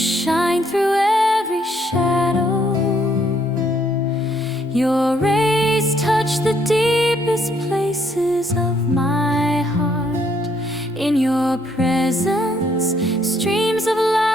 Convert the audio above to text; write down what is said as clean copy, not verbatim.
shine through every shadow. Your rays touch the deepest places of my heart. In your presence, streams of light